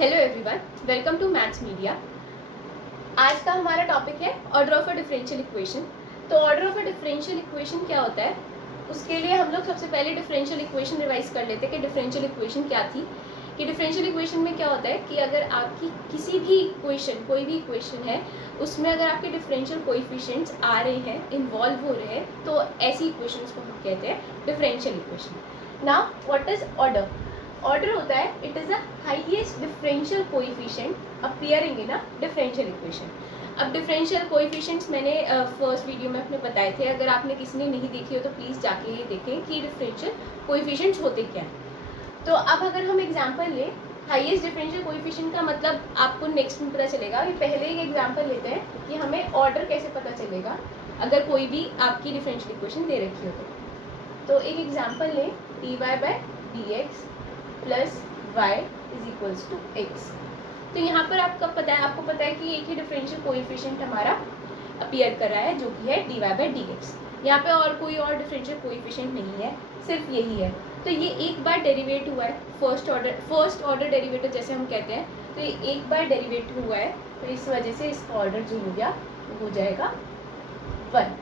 Hello everyone, welcome to maths media. आज का हमारा टॉपिक है order of a differential equation. तो order of a differential equation क्या होता है, उसके लिए हम लोग सबसे पहले डिफरेंशियल इक्वेशन रिवाइज कर लेते हैं कि डिफरेंशियल इक्वेशन क्या थी। कि डिफरेंशियल इक्वेशन में क्या होता है कि अगर आपकी किसी भी इक्वेशन, कोई भी इक्वेशन है, उसमें अगर आपके डिफरेंशियल कोएफिशिएंट्स आ रहे हैं, इन्वॉल्व हो रहे हैं, तो ऐसी इक्वेशंस को हम कहते हैं differential equation. Now what is order? Order होता है, it is the highest differential coefficient appearing in a differential equation. अब डिफरेंशियल कोएफिशिएंट्स मैंने फर्स्ट वीडियो में अपने बताए थे, अगर आपने किसी ने नहीं देखी हो तो प्लीज़ जाके ये देखें कि डिफरेंशियल कोएफिशिएंट्स होते क्या हैं। तो अब अगर हम एग्जांपल लें, हाईएस्ट डिफरेंशियल कोएफिशिएंट का मतलब आपको नेक्स्ट में पता चलेगा। ये पहले एक एग्जांपल लेते हैं कि हमें ऑर्डर कैसे पता चलेगा अगर कोई भी आपकी डिफरेंशियल इक्वेशन दे रखी हो तो एक एग्जांपल लें, dy by D X plus Y is equals to X. तो यहाँ पर आपको पता है कि एक ही डिफरेंशियल कोएफिशिएंट हमारा अपीयर कर रहा है जो कि है dy बाय डी एक्स। यहाँ पे और कोई और डिफरेंशियल कोएफिशिएंट नहीं है, सिर्फ यही है। तो ये एक बार डेरिवेट हुआ है, फर्स्ट ऑर्डर डेरिवेटिव जैसे हम कहते हैं। तो ये एक बार डेरिवेट हुआ है, तो इस वजह से इसका ऑर्डर जो हो गया वो हो जाएगा 1।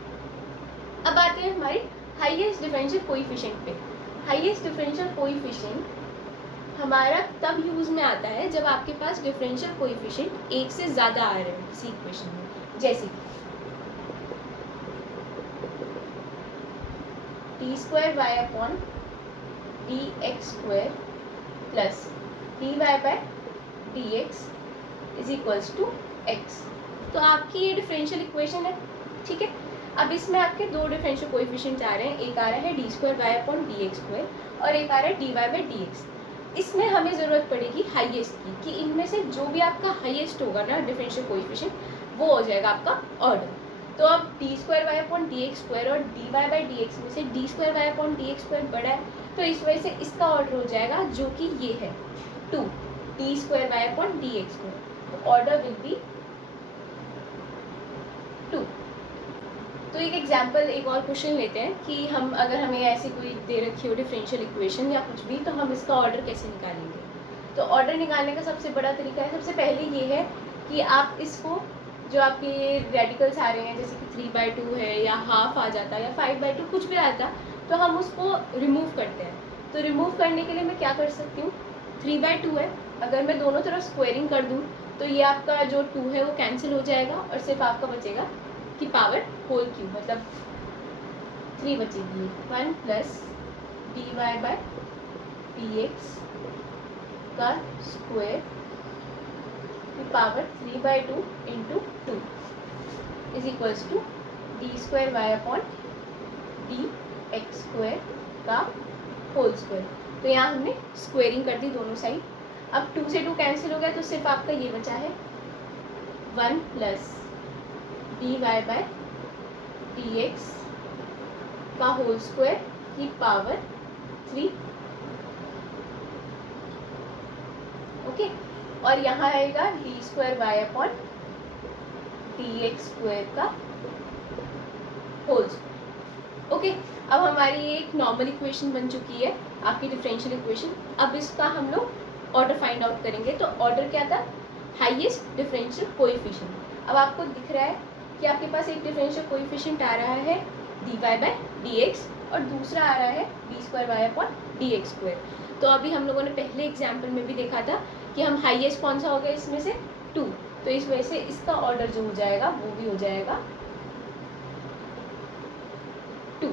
अब आते हैं हमारी हाईएस्ट डिफरेंशियल कोएफिशिएंट पे। हाईएस्ट डिफरेंशियल कोएफिशिएंट हमारा तब यूज में आता है जब आपके पास डिफरेंशियल कोएफिशिएंट एक से ज़्यादा आ रहे हैं किसी इक्वेशन में, जैसे कि D square Y upon D x square plus D Y by D X is equals to X. तो आपकी ये डिफरेंशियल इक्वेशन है, ठीक है। अब इसमें आपके दो डिफरेंशियल कोएफिशिएंट्स आ रहे हैं, एक आ रहा है D square Y upon D x square और एक आ रहा है D Y by D X. इसमें हमें ज़रूरत पड़ेगी हाईएस्ट की, कि इनमें से जो भी आपका हाईएस्ट होगा ना डिफरेंशियल कोएफिशिएंट, वो हो जाएगा आपका ऑर्डर। तो अब d square Y upon D x square और d Y by D x में से d square Y upon D x square बड़ा है, तो इस वजह से इसका ऑर्डर हो जाएगा जो कि ये है 2 D square Y upon D x square. तो ऑर्डर विल बी 2। तो एक एग्जाम्पल, एक और क्वेश्चन लेते हैं कि हम अगर हमें ऐसी कोई दे रखी हो डिफरेंशियल इक्वेशन या कुछ भी, तो हम इसका ऑर्डर कैसे निकालेंगे। तो ऑर्डर निकालने का सबसे बड़ा तरीका है, सबसे पहले ये है कि आप इसको, जो आपके रेडिकल्स आ रहे हैं जैसे कि 3/2 है या हाफ आ जाता है या 5/2 कुछ भी आता, तो हम उसको रिमूव करते हैं। तो रिमूव करने के लिए मैं क्या कर सकती हूँ, 3/2 है, अगर मैं दोनों तरफ स्क्वायरिंग कर दूँ तो ये आपका जो 2 है वो कैंसिल हो जाएगा और सिर्फ आपका बचेगा की पावर होल क्यूब, मतलब 3 बचेगी। 1 plus D Y by D X का स्क्वायर की power 3/2 into 2 is equals to D square Y upon D x square का होल स्क्वायर। तो यहाँ हमने स्क्वायरिंग कर दी दोनों साइड। अब 2 से 2 कैंसिल हो गया, तो सिर्फ आपका ये बचा है 1 plus D Y by D X का होल स्क्वायर की पावर 3। ओके, और यहाँ आएगा D square Y upon D x square का होल स्क्वायर। ओके, अब हमारी एक नॉर्मल इक्वेशन बन चुकी है आपकी डिफरेंशियल इक्वेशन। अब इसका हम लोग ऑर्डर फाइंड आउट करेंगे। तो ऑर्डर क्या था, हाईएस्ट डिफरेंशियल कोएफिशिएंट। अब आपको दिख रहा है कि आपके पास एक डिफरेंशियल कोएफिशिएंट आ रहा है D Y by D X और दूसरा आ रहा है D square Y upon D x square. तो अभी हम लोगों ने पहले एग्जाम्पल में भी देखा था कि हम हाईएस्ट कौन सा हो गया इसमें से 2, तो इस वजह से इसका ऑर्डर जो हो जाएगा वो भी हो जाएगा 2।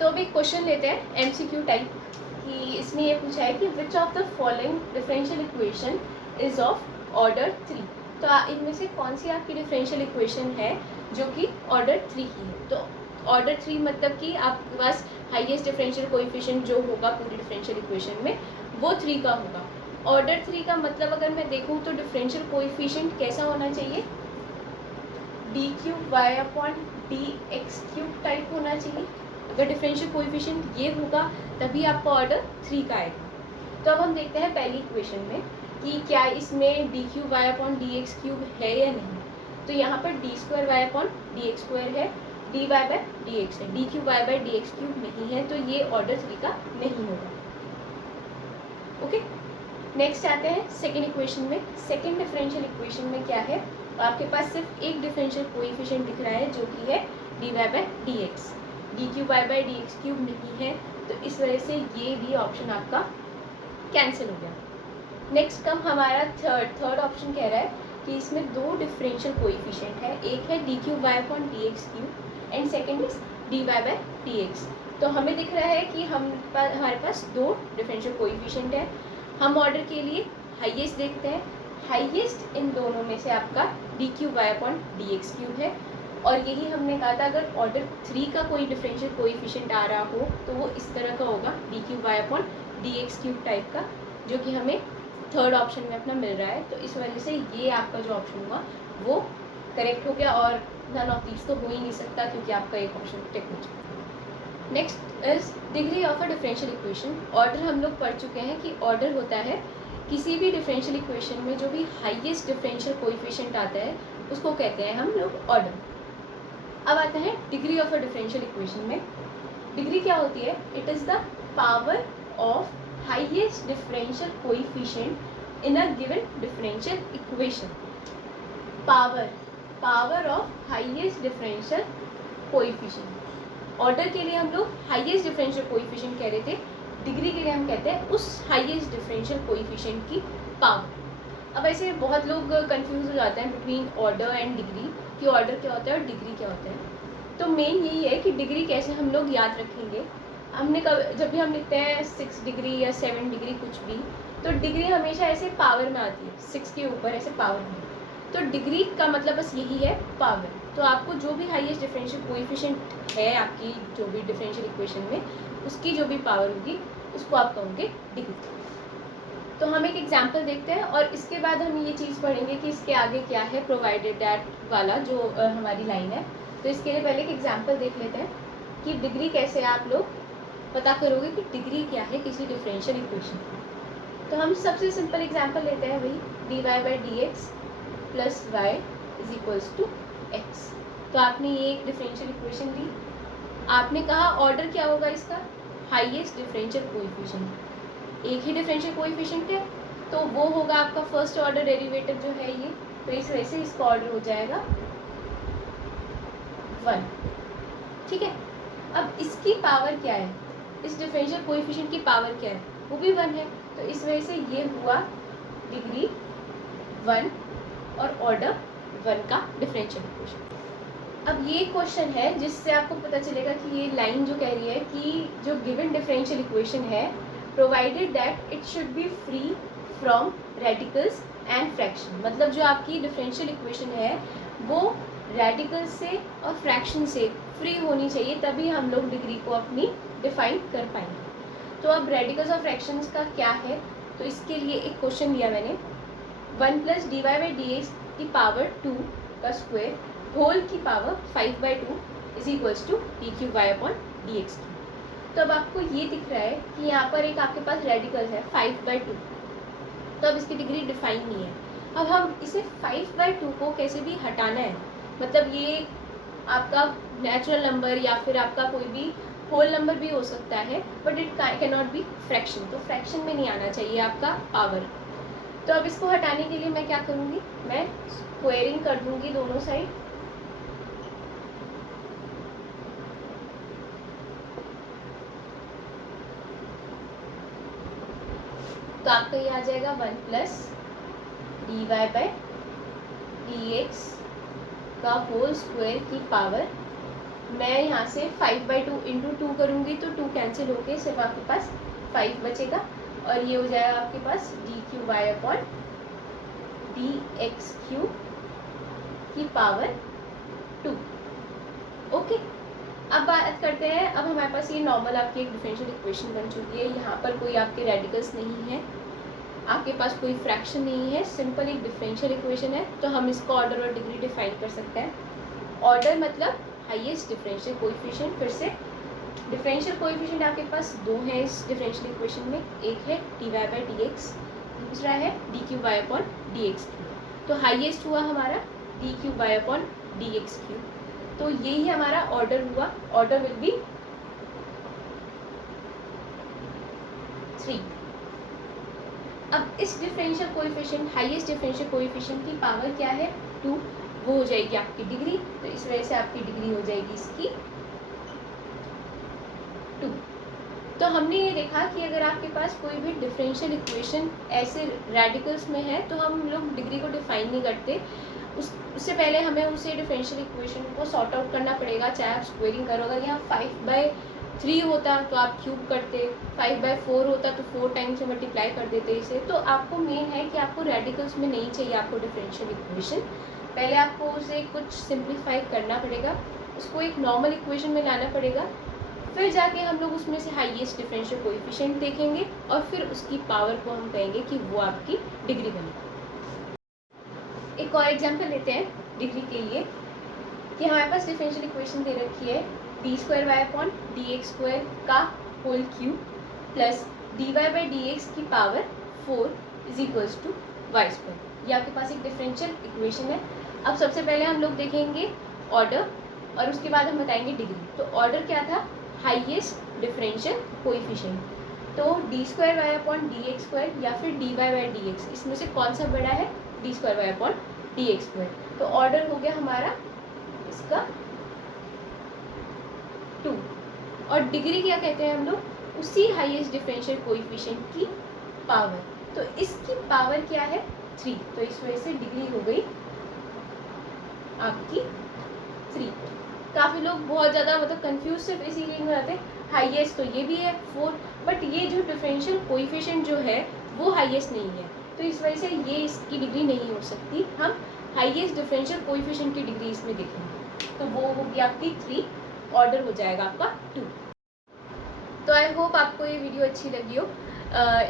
तो अभी क्वेश्चन लेते हैं एमसीक्यू टाइप, कि इसमें ये पूछा है कि which of the following differential equation is of order 3। तो इनमें से कौन सी आपकी डिफरेंशियल इक्वेशन है जो कि ऑर्डर 3 की है। तो ऑर्डर 3 मतलब कि आपके पास हाईएस्ट डिफरेंशियल कोएफिशिएंट जो होगा पूरी डिफरेंशियल इक्वेशन में वो 3 का होगा। ऑर्डर 3 का मतलब अगर मैं देखूँ तो डिफरेंशियल कोएफिशिएंट कैसा होना चाहिए, D cube Y upon D x cube type होना चाहिए। अगर डिफरेंशियल कोएफिशिएंट ये होगा तभी आपका ऑर्डर 3 का आएगा। तो अब हम देखते हैं पहली इक्वेशन में कि क्या इसमें d cube Y upon D x cube है या नहीं। तो यहाँ पर d square Y upon D x square है, D Y by D x है, D cube y by D x cube नहीं है, तो ये ऑर्डर 3 का नहीं होगा। ओके, नेक्स्ट आते हैं सेकेंड इक्वेशन में। सेकेंड डिफरेंशियल इक्वेशन में क्या है, आपके पास सिर्फ एक डिफरेंशियल कोएफिशिएंट दिख रहा है जो कि है dy by D X, D cube Y by D x cube नहीं है, तो इस वजह से ये भी ऑप्शन आपका कैंसिल हो गया। नेक्स्ट कम हमारा थर्ड ऑप्शन कह रहा है कि इसमें दो डिफरेंशियल कोएफिशिएंट है, एक है D cube Y upon D x cube and second is D Y by D X. तो हमें दिख रहा है कि हमारे पास दो डिफरेंशियल कोएफिशिएंट है। हम ऑर्डर के लिए हाईएस्ट देखते हैं, हाईएस्ट इन दोनों में से आपका D cube Y upon D x cube है, और यही हमने कहा था अगर ऑर्डर 3 का कोई डिफरेंशियल कोएफिशिएंट आ रहा हो तो वो इस तरह का होगा, D cube Y upon D x cube type का, जो कि हमें थर्ड ऑप्शन में अपना मिल रहा है। तो इस वजह से ये आपका जो ऑप्शन हुआ वो करेक्ट हो गया, और नन ऑफ दीज तो हो ही नहीं सकता क्योंकि आपका एक ऑप्शन टिक हो चुका। Next is degree of a differential equation. Order हम लोग पढ़ चुके हैं कि ऑर्डर होता है किसी भी डिफरेंशियल इक्वेशन में जो भी हाईएस्ट डिफरेंशियल कोएफिशिएंट आता है उसको कहते हैं हम लोग ऑर्डर। अब आते हैं degree of a differential equation में। डिग्री क्या होती है, it is the power of highest differential coefficient in a given differential equation. Power of highest differential coefficient. Order के लिए हम लोग हाईएस्ट डिफरेंशियल कोएफिशिएंट कह रहे थे, डिग्री के लिए हम कहते हैं उस हाईएस्ट डिफरेंशियल कोएफिशिएंट की पावर। अब ऐसे बहुत लोग कंफ्यूज हो जाते हैं बिटवीन ऑर्डर एंड डिग्री कि ऑर्डर क्या होता है और डिग्री क्या होता है। तो मेन यही है कि डिग्री कैसे हम लोग याद रखेंगे। हमने जब भी हम लिखते हैं 6 डिग्री या 7 डिग्री कुछ भी, तो डिग्री हमेशा ऐसे पावर में आती है, 6 के ऊपर ऐसे पावर में। तो डिग्री का मतलब बस यही है, पावर। तो आपको जो भी हाईएस्ट डिफरेंशियल कोएफिशिएंट है आपकी जो भी डिफरेंशियल इक्वेशन में, उसकी जो भी पावर होगी उसको आप कहोगे डिग्री। तो हम एक एग्जांपल देखते हैं और इसके बाद हम ये चीज़ पढ़ेंगे कि इसके आगे क्या है, प्रोवाइडेड दैट वाला जो हमारी लाइन है। तो इसके लिए पहले एक एग्जांपल देख लेते हैं कि डिग्री कैसे आप लोग पता करोगे कि डिग्री क्या है किसी डिफरेंशियल इक्वेशन। तो हम सबसे सिंपल एग्जांपल लेते हैं वही, D Y by D X plus Y is equals to X. तो आपने ये एक डिफरेंशियल इक्वेशन ली, आपने कहा ऑर्डर क्या होगा इसका, हाईएस्ट डिफरेंशियल कोएफिशिएंट। एक ही डिफरेंशियल कोएफिशिएंट है तो वो होगा आपका फर्स्ट ऑर्डर डेरिवेटिव जो है ये, तो इस वजह से इसका ऑर्डर हो जाएगा 1। ठीक है, अब इसकी पावर क्या है, इस डिफरेंशियल कोएफिशिएंट की पावर क्या है, वो भी 1 है, तो इस वजह से ये हुआ डिग्री 1 और ऑर्डर 1 का डिफरेंशियल इक्वेशन। अब ये क्वेश्चन है जिससे आपको पता चलेगा कि ये लाइन जो कह रही है कि जो गिवन डिफरेंशियल इक्वेशन है, provided that it should be free from radicals and fraction. मतलब जो आपकी डिफरेंशियल इक्वेशन है वो रेडिकल्स से और फ्रैक्शन से फ्री होनी चाहिए, तभी हम लोग डिग्री को अपनी डिफाइन कर पाएंगे। तो अब रेडिकल्स और फ्रैक्शंस का क्या है, तो इसके लिए एक क्वेश्चन लिया मैंने, 1 plus D Y by D X की पावर 2 का स्क्वायर होल की power 5/2 is equals to D cube Y upon D x cube. तो अब आपको ये दिख रहा है कि यहाँ पर एक आपके पास रेडिकल है 5/2, तो अब इसकी डिग्री डिफाइन नहीं है। अब हम इसे 5/2 को कैसे भी हटाना है, मतलब ये आपका नेचुरल नंबर या फिर आपका कोई भी होल नंबर भी हो सकता है, but it can not be fraction. तो फ्रैक्शन में नहीं आना चाहिए आपका पावर। तो अब इसको हटाने के लिए मैं क्या करूँगी, मैं स्क्वायरिंग कर दूँगी दोनों साइड। तो आपका ये आ जाएगा 1 plus D Y by D X का होल स्क्वायर की पावर, मैं यहाँ से 5/2 इंटू 2 करूँगी तो 2 कैंसिल होके सिर्फ आपके पास 5 बचेगा, और ये हो जाएगा आपके पास d cube Y upon D x cube की पावर 2। ओके, अब बात करते हैं, अब हमारे पास ये नॉर्मल आपकी एक डिफरेंशियल इक्वेशन बन चुकी है। यहाँ पर कोई आपके रेडिकल्स नहीं है, आपके पास कोई फ्रैक्शन नहीं है, सिंपल एक डिफरेंशियल इक्वेशन है। तो हम इसको ऑर्डर और डिग्री डिफाइन कर सकते हैं। ऑर्डर मतलब हाईएस्ट डिफरेंशियल कोएफिशिएंट। फिर से डिफरेंशियल कोएफिशिएंट आपके पास 2 हैं इस डिफरेंशियल इक्वेशन में, एक है D Y by D X, दूसरा है D cube Y upon D x cube. तो हाईएस्ट हुआ हमारा D cube Y upon D x cube, तो यही हमारा ऑर्डर हुआ। Order will be 3। अब इस differential coefficient, highest differential coefficient की पावर क्या है 2, वो हो जाएगी आपकी डिग्री। तो इस वजह से आपकी डिग्री हो जाएगी इसकी 2। तो हमने ये देखा कि अगर आपके पास कोई भी डिफरेंशियल इक्वेशन ऐसे रेडिकल्स में है तो हम लोग डिग्री को डिफाइन नहीं करते, उससे पहले हमें उसे डिफरेंशियल इक्वेशन को सॉर्ट आउट करना पड़ेगा, चाहे आप स्क्वेयरिंग करो। अगर यहाँ 5/3 होता तो आप क्यूब करते, 5/4 होता तो 4 टाइम्स से मल्टीप्लाई कर देते इसे। तो आपको मेन है कि आपको रेडिकल्स में नहीं चाहिए आपको डिफरेंशियल इक्वेशन, पहले आपको उसे कुछ सिंप्लीफाई करना पड़ेगा, उसको एक नॉर्मल इक्वेशन में लाना पड़ेगा, फिर जाके हम लोग उसमें से हाईएस्ट डिफरेंशियल कोएफिशिएंट देखेंगे और फिर उसकी पावर को हम कहेंगे कि वो आपकी डिग्री बनेगी। एक और एग्जांपल लेते हैं डिग्री के लिए कि हमारे पास डिफरेंशियल इक्वेशन दे रखी है d2y/dx² का होल क्यूब प्लस dy/dx की power 4 is equals to y²। ये आपके पास एक डिफरेंशियल इक्वेशन है। अब सबसे पहले हम लोग देखेंगे ऑर्डर और उसके बाद हम बताएंगे डिग्री। तो ऑर्डर क्या था, हाईएस्ट डिफरेंशियल कोएफिशिएंट। तो d2y/dx² या फिर dy/dx, इसमें से कौन सा बड़ा है, d2y/dx²। तो ऑर्डर हो गया हमारा इसका 2। और डिग्री क्या कहते हैं हम लोग, उसी हाईएस्ट डिफरेंशियल कोएफिशिएंट की पावर। तो इसकी पावर क्या है 3, तो इस वजह से डिग्री हो गई आपकी 3। काफ़ी लोग बहुत ज़्यादा मतलब कंफ्यूज सिर्फ इसीलिए हो जाते हैं, हाईएस्ट तो ये भी है 4, बट ये जो डिफरेंशियल कोएफिशिएंट जो है वो हाईएस्ट नहीं है, तो इस वजह से ये इसकी डिग्री नहीं हो सकती। हम हाईएस्ट डिफरेंशियल कोएफिशिएंट की डिग्री इसमें देखेंगे, तो वो होगी आपकी 3, ऑर्डर हो जाएगा आपका 2। तो आई होप आपको ये वीडियो अच्छी लगी हो।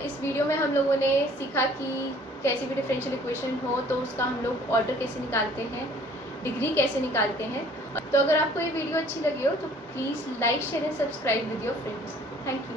इस वीडियो में हम लोगों ने सीखा कि कैसी भी डिफरेंशियल इक्वेशन हो तो उसका हम लोग ऑर्डर कैसे निकालते हैं, डिग्री कैसे निकालते हैं। तो अगर आपको ये वीडियो अच्छी लगी हो तो please like, share and subscribe with your friends. Thank you.